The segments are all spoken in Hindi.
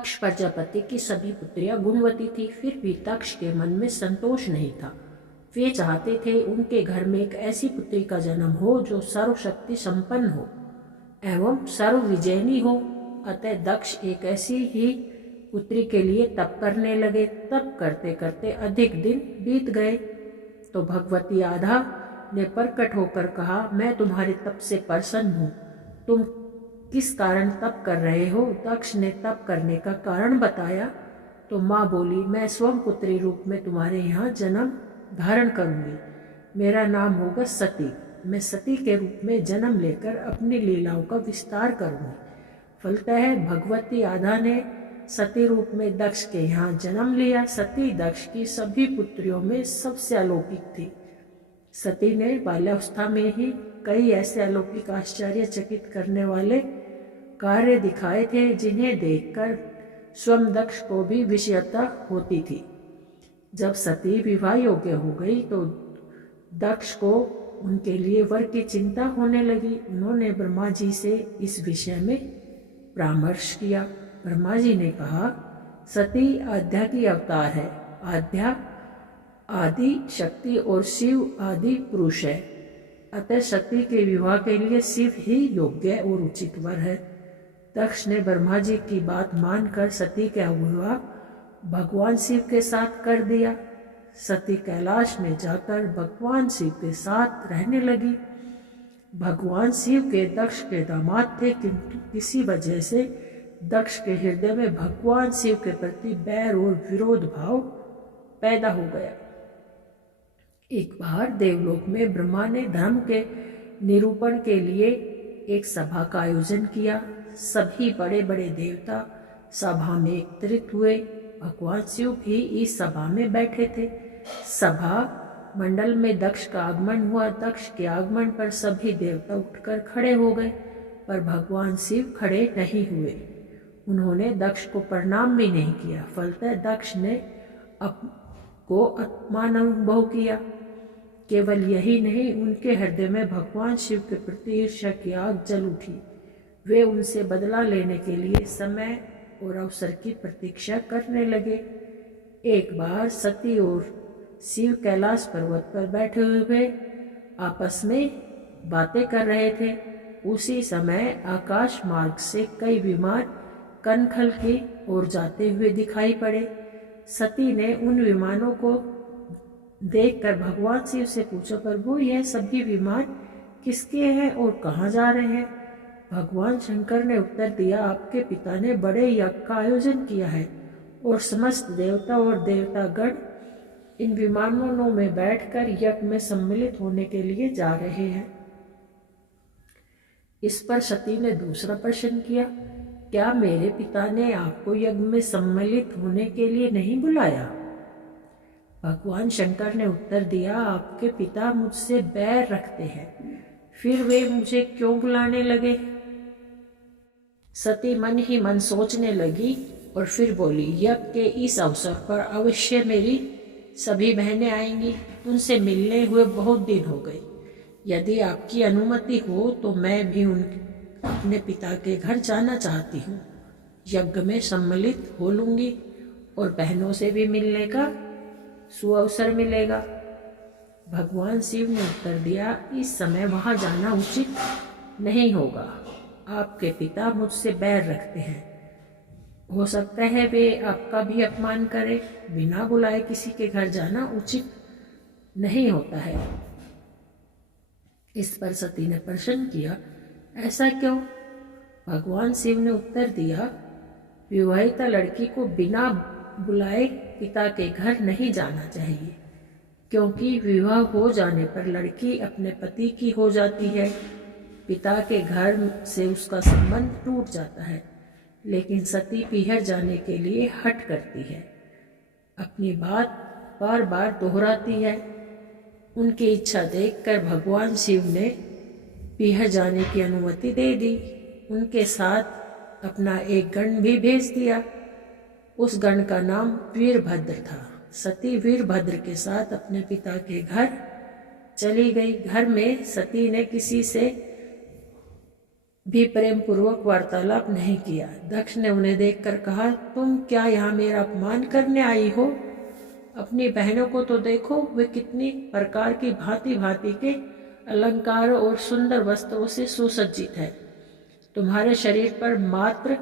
दक्ष प्रजापति की सभी पुत्रियां गुणवती थी, फिर भी दक्ष के मन में संतोष नहीं था। वे चाहते थे उनके घर में एक ऐसी पुत्री का जन्म हो जो सर्वशक्ति संपन्न हो एवं सर्वविजयनी हो। अतः दक्ष एक ऐसी ही पुत्री के लिए तप करने लगे। तप करते करते अधिक दिन बीत गए तो भगवती आधा ने प्रकट होकर कहा, मैं तुम्हारे तप से प्रसन्न हूँ। तुम किस कारण तप कर रहे हो? दक्ष ने तप करने का कारण बताया तो माँ बोली, मैं स्वयं पुत्री रूप में तुम्हारे यहाँ जन्म धारण करूंगी। मेरा नाम होगा सती। मैं सती के रूप में जन्म लेकर अपनी लीलाओं का विस्तार करूंगी। फलतः भगवती आधा ने सती रूप में दक्ष के यहाँ जन्म लिया। सती दक्ष की सभी पुत्रियों में सबसे अलौकिक थी। सती ने बाल्यावस्था में ही कई ऐसे अलौकिक आश्चर्यचकित करने वाले कार्य दिखाए थे जिन्हें देखकर स्वयं दक्ष को भी विस्मयता होती थी। जब सती विवाह योग्य हो गई तो दक्ष को उनके लिए वर की चिंता होने लगी। उन्होंने ब्रह्मा जी से इस विषय में परामर्श किया। ब्रह्मा जी ने कहा, सती आद्या की अवतार है। आद्या आदि शक्ति और शिव आदि पुरुष है। अतः सती के विवाह के लिए शिव ही योग्य और उचित वर है। दक्ष ने ब्रह्मा जी की बात मानकर सती का विवाह भगवान शिव के साथ कर दिया। सती कैलाश में जाकर भगवान शिव के साथ रहने लगी। भगवान शिव के दक्ष के दामाद थे, किंतु किसी वजह से दक्ष के हृदय में भगवान शिव के प्रति बैर और विरोध भाव पैदा हो गया। एक बार देवलोक में ब्रह्मा ने धर्म के निरूपण के लिए एक सभा का आयोजन किया। सभी बड़े बड़े देवता सभा में एकत्रित हुए। भगवान शिव भी इस सभा में बैठे थे। सभा मंडल में दक्ष का आगमन हुआ। दक्ष के आगमन पर सभी देवता उठकर खड़े हो गए, पर भगवान शिव खड़े नहीं हुए। उन्होंने दक्ष को प्रणाम भी नहीं किया। फलतः दक्ष ने को अपमान अनुभव किया। केवल यही नहीं, उनके हृदय में भगवान शिव के प्रति ईर्ष्या की आग जल उठी। वे उनसे बदला लेने के लिए समय और अवसर की प्रतीक्षा करने लगे। एक बार सती और शिव कैलाश पर्वत पर बैठे हुए आपस में बातें कर रहे थे। उसी समय आकाश मार्ग से कई विमान कनखल की ओर जाते हुए दिखाई पड़े। सती ने उन विमानों को देखकर भगवान शिव से पूछा, प्रभु यह सभी विमान किसके हैं और कहाँ जा रहे हैं? भगवान शंकर ने उत्तर दिया, आपके पिता ने बड़े यज्ञ का आयोजन किया है और समस्त देवता और देवतागण इन विमानों में बैठकर यज्ञ में सम्मिलित होने के लिए जा रहे हैं। इस पर सती ने दूसरा प्रश्न किया, क्या मेरे पिता ने आपको यज्ञ में सम्मिलित होने के लिए नहीं बुलाया? भगवान शंकर ने उत्तर दिया, आपके पिता मुझसे बैर रखते हैं, फिर वे मुझे क्यों बुलाने लगे? सती मन ही मन सोचने लगी और फिर बोली, यज्ञ के इस अवसर पर अवश्य मेरी सभी बहनें आएंगी। उनसे मिलने हुए बहुत दिन हो गए। यदि आपकी अनुमति हो तो मैं भी अपने पिता के घर जाना चाहती हूँ। यज्ञ में सम्मिलित हो लूँगी और बहनों से भी मिलने का सुअवसर मिलेगा। भगवान शिव ने उत्तर दिया, इस समय वहाँ जाना उचित नहीं होगा। आपके पिता मुझसे बैर रखते हैं। हो सकता है वे आपका भी अपमान करें। बिना बुलाए किसी के घर जाना उचित नहीं होता है। इस पर सती ने प्रश्न किया, ऐसा क्यों? भगवान शिव ने उत्तर दिया, विवाहिता लड़की को बिना बुलाए पिता के घर नहीं जाना चाहिए, क्योंकि विवाह हो जाने पर लड़की अपने पति की हो जाती है। पिता के घर से उसका संबंध टूट जाता है। लेकिन सती पीहर जाने के लिए हठ करती है, अपनी बात बार बार दोहराती है। उनकी इच्छा देखकर भगवान शिव ने पीहर जाने की अनुमति दे दी। उनके साथ अपना एक गण भी भेज दिया। उस गण का नाम वीरभद्र था। सती वीरभद्र के साथ अपने पिता के घर चली गई। घर में सती ने किसी से भी प्रेम पूर्वक वार्तालाप नहीं किया। दक्ष ने उन्हें देखकर कहा, तुम क्या यहाँ मेरा अपमान करने आई हो? अपनी बहनों को तो देखो, वे कितनी प्रकार की भांति भांति के अलंकार और सुंदर वस्त्रों से सुसज्जित है। तुम्हारे शरीर पर मात्र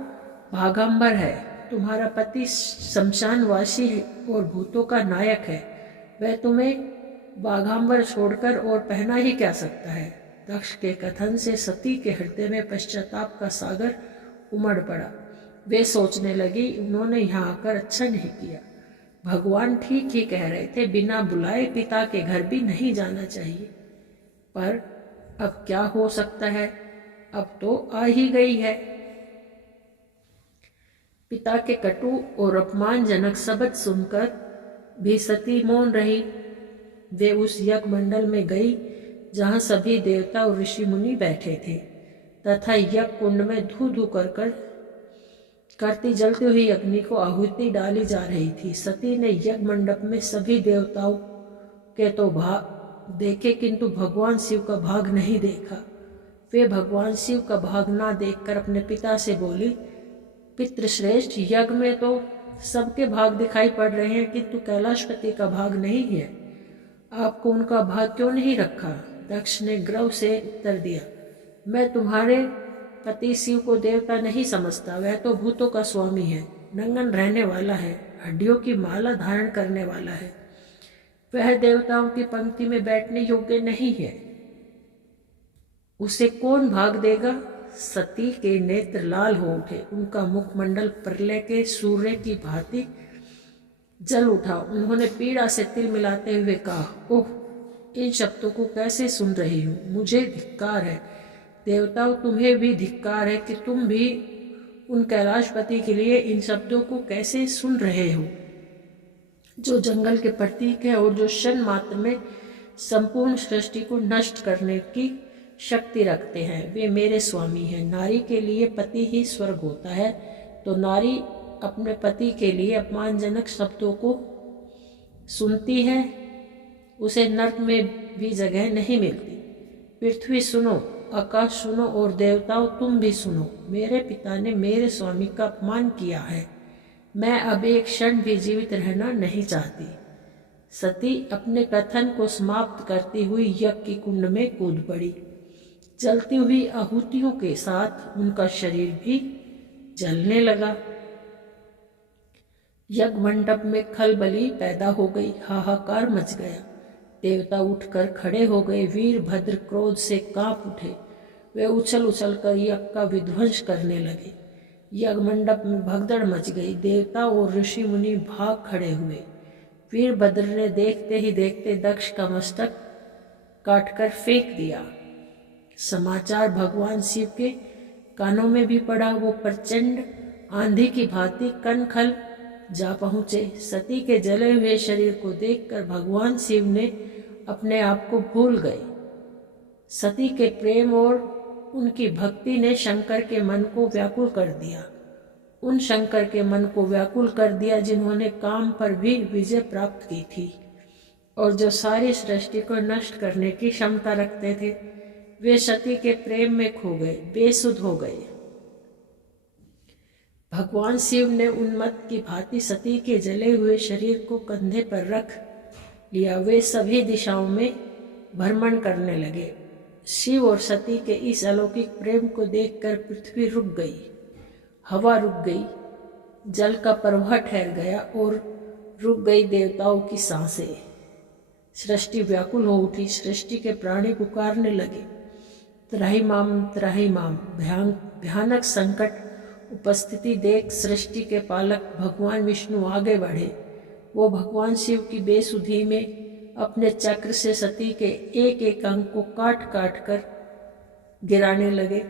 भागांबर है। तुम्हारा पति शमशानवासी है और भूतों का नायक है। वह तुम्हें बाघांबर छोड़कर और पहना ही क्या सकता है? दक्ष के कथन से सती के हृदय में पश्चाताप का सागर उमड़ पड़ा। वे सोचने लगी, उन्होंने यहाँ आकर अच्छा नहीं किया। भगवान ठीक ही कह रहे थे, बिना बुलाए पिता के घर भी नहीं जाना चाहिए। पर अब क्या हो सकता है, अब तो आ ही गई है। पिता के कटु और अपमानजनक शब्द सुनकर भी सती मौन रही। वे उस यज्ञ मंडल में गई जहाँ सभी देवता और ऋषि मुनि बैठे थे तथा यज्ञ कुंड में धू धू करती जलती हुई अग्नि को आहुति डाली जा रही थी। सती ने यज्ञ मंडप में सभी देवताओं के तो भाग देखे, किंतु भगवान शिव का भाग नहीं देखा। वे भगवान शिव का भाग ना देखकर अपने पिता से बोली, पितृश्रेष्ठ, यज्ञ में तो सबके भाग दिखाई पड़ रहे हैं, किंतु कैलाशपति का भाग नहीं है। आपको उनका भाग क्यों नहीं रखा? दक्ष ने गर्व से उत्तर दिया, मैं तुम्हारे पति शिव को देवता नहीं समझता। वह तो भूतों का स्वामी है, नंगन रहने वाला है, हड्डियों की माला धारण करने वाला है। वह देवताओं की पंक्ति में बैठने योग्य नहीं है। उसे कौन भाग देगा? सती के नेत्र लाल हो उठे। उनका मुखमंडल प्रलय के सूर्य की भांति जल उठा। उन्होंने पीड़ा से तिल मिलाते हुए कहा, ओह, इन शब्दों को कैसे सुन रही हूँ? मुझे धिक्कार है। देवताओं, तुम्हें भी धिक्कार है कि तुम भी उन कैलाशपति के लिए इन शब्दों को कैसे सुन रहे हो, जो जंगल के प्रतीक है और जो क्षण मात्र में संपूर्ण सृष्टि को नष्ट करने की शक्ति रखते हैं। वे मेरे स्वामी हैं। नारी के लिए पति ही स्वर्ग होता है, तो नारी अपने पति के लिए अपमानजनक शब्दों को सुनती है, उसे नर्क में भी जगह नहीं मिलती। पृथ्वी सुनो, आकाश सुनो और देवताओं तुम भी सुनो। मेरे पिता ने मेरे स्वामी का अपमान किया है। मैं अब एक क्षण भी जीवित रहना नहीं चाहती। सती अपने कथन को समाप्त करती हुई यज्ञ की कुंड में कूद पड़ी। जलती हुई आहुतियों के साथ उनका शरीर भी जलने लगा। यज्ञ मंडप में खलबली पैदा हो गई, हाहाकार मच गया। देवता उठकर खड़े हो गए। वीरभद्र क्रोध से कांप उठे। वे उछल उछल कर यज्ञ का विध्वंस करने लगे। यज्ञ मंडप में भगदड़ मच गई। देवता और ऋषि मुनि भाग खड़े हुए। वीरभद्र ने देखते ही देखते दक्ष का मस्तक काटकर फेंक दिया। समाचार भगवान शिव के कानों में भी पड़ा। वो प्रचंड आंधी की भांति कनखल जा पहुँचे। सती के जले हुए शरीर को देखकर भगवान शिव ने अपने आप को भूल गए। सती के प्रेम और उनकी भक्ति ने शंकर के मन को व्याकुल कर दिया। उन शंकर के मन को व्याकुल कर दिया जिन्होंने काम पर भी विजय प्राप्त की थी और जो सारी सृष्टि को नष्ट करने की क्षमता रखते थे। वे सती के प्रेम में खो गए, बेसुध हो गए। भगवान शिव ने उन्मत्त की भांति सती के जले हुए शरीर को कंधे पर रख लिया। वे सभी दिशाओं में भ्रमण करने लगे। शिव और सती के इस अलौकिक प्रेम को देखकर पृथ्वी रुक गई, हवा रुक गई, जल का प्रवाह ठहर गया और रुक गई देवताओं की सांसें। सृष्टि व्याकुल हो उठी। सृष्टि के प्राणी पुकारने लगे, त्राहिमाम त्राहिमाम। भयानक संकट उपस्थिति देख सृष्टि के पालक भगवान विष्णु आगे बढ़े। वो भगवान शिव की बेसुधी में अपने चक्र से सती के एक एक अंग को काट काट कर गिराने लगे।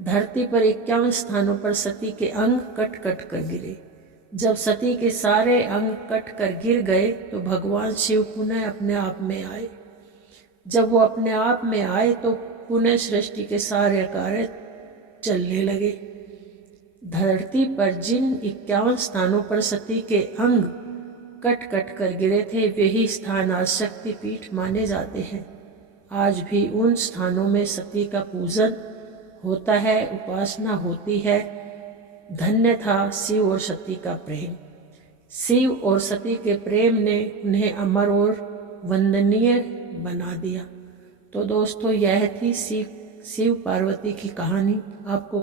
धरती पर 51 स्थानों पर सती के अंग कट कट कर गिरे। जब सती के सारे अंग कट कर गिर गए तो भगवान शिव पुनः अपने आप में आए। जब वो अपने आप में आए तो पुनः सृष्टि के सारे कार्य चलने लगे। धरती पर जिन 51 स्थानों पर सती के अंग कट कट कर गिरे थे, वही स्थान आज शक्तिपीठ माने जाते हैं। आज भी उन स्थानों में सती का पूजन होता है, उपासना होती है। धन्य था शिव और सती का प्रेम। शिव और सती के प्रेम ने उन्हें अमर और वंदनीय बना दिया। तो दोस्तों, यह थी शिव पार्वती की कहानी। आपको